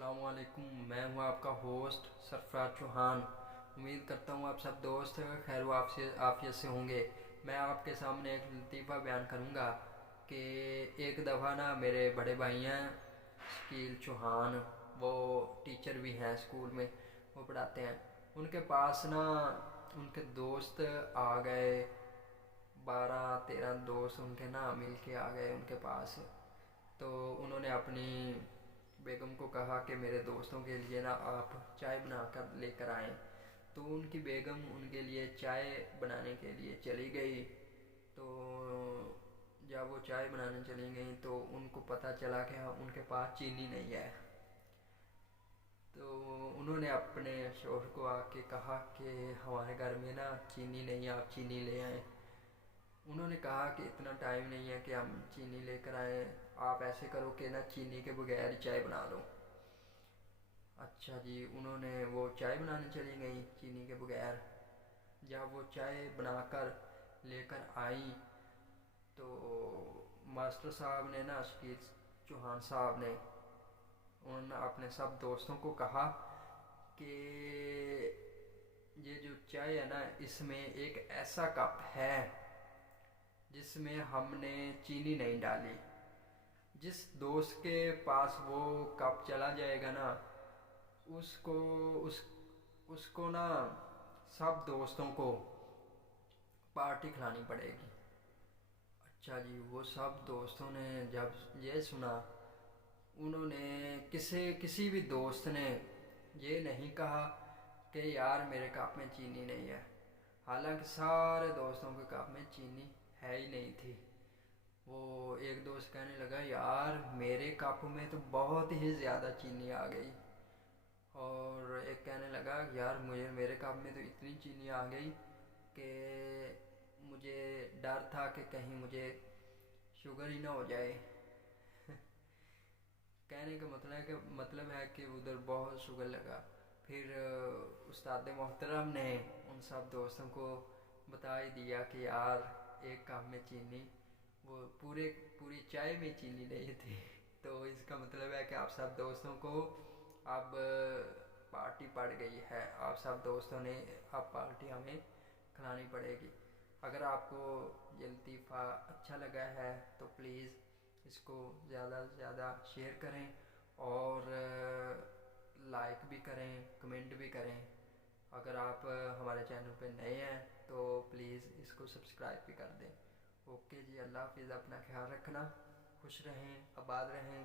السلام علیکم، میں ہوں آپ کا ہوسٹ سرفراز چوہان۔ امید کرتا ہوں آپ سب دوست خیر و عافیت سے ہوں گے۔ میں آپ کے سامنے ایک لطیفہ بیان کروں گا کہ ایک دفعہ نا میرے بڑے بھائی ہیں شکیل چوہان، وہ ٹیچر بھی ہیں اسکول میں، وہ پڑھاتے ہیں۔ ان کے پاس نا ان کے دوست آ گئے، 12-13 دوست ان کے نا مل کے آ گئے ان کے پاس۔ تو انہوں نے اپنی بیگم کو کہا کہ میرے دوستوں کے لیے نا آپ چائے بنا کر لے کر آئیں۔ تو ان کی بیگم ان کے لیے چائے بنانے کے لیے چلی گئی۔ تو جب وہ چائے بنانے چلی گئیں تو ان کو پتہ چلا کہ ان کے پاس چینی نہیں ہے۔ تو انہوں نے اپنے شوہر کو آ کے کہا کہ ہمارے گھر میں نا چینی نہیں ہے، آپ چینی لے آئیں۔ انہوں نے کہا کہ اتنا ٹائم نہیں ہے کہ ہم چینی لے کر آئیں، آپ ایسے کرو کہ نا چینی کے بغیر ہی چائے بنا لو۔ اچھا جی، انہوں نے وہ چائے بنانے چلی گئیں چینی کے بغیر۔ جب وہ چائے بنا کر لے کر آئیں تو ماسٹر صاحب نے نا شکیل چوہان صاحب نے انہوں نے اپنے سب دوستوں کو کہا کہ یہ جو چائے ہے نا اس میں ایک ایسا کپ ہے جس میں ہم نے چینی نہیں ڈالی۔ جس دوست کے پاس وہ کپ چلا جائے گا نا اس کو اس کو نا سب دوستوں کو پارٹی کھلانی پڑے گی۔ اچھا جی، وہ سب دوستوں نے جب یہ سنا، انہوں نے کسی بھی دوست نے یہ نہیں کہا کہ یار میرے کپ میں چینی نہیں ہے، حالانکہ سارے دوستوں کے کپ میں چینی ہے ہی نہیں تھی۔ وہ ایک دوست کہنے لگا یار میرے کپ میں تو بہت ہی زیادہ چینی آ گئی، اور ایک کہنے لگا یار میرے کپ میں تو اتنی چینی آ گئی کہ مجھے ڈر تھا کہ کہیں مجھے شوگر ہی نہ ہو جائے۔ کہنے کا مطلب ہے کہ ادھر بہت شوگر لگا۔ پھر استاد محترم نے ان سب دوستوں کو بتا ہی دیا کہ یار ایک کپ میں چینی، وہ پوری چائے میں چینی نہیں تھی۔ تو اس کا مطلب ہے کہ آپ سب دوستوں کو اب پارٹی پڑ گئی ہے، آپ سب دوستوں نے اب پارٹی ہمیں کھلانی پڑے گی۔ اگر آپ کو یہ لطیفہ اچھا لگا ہے تو پلیز اس کو زیادہ سے زیادہ شیئر کریں اور لائک بھی کریں، کمنٹ بھی کریں۔ اگر آپ ہمارے چینل پہ نئے ہیں تو پلیز اس کو سبسکرائب بھی کر دیں۔ اوکے جی، اللہ حافظ، اپنا خیال رکھنا، خوش رہیں، آباد رہیں۔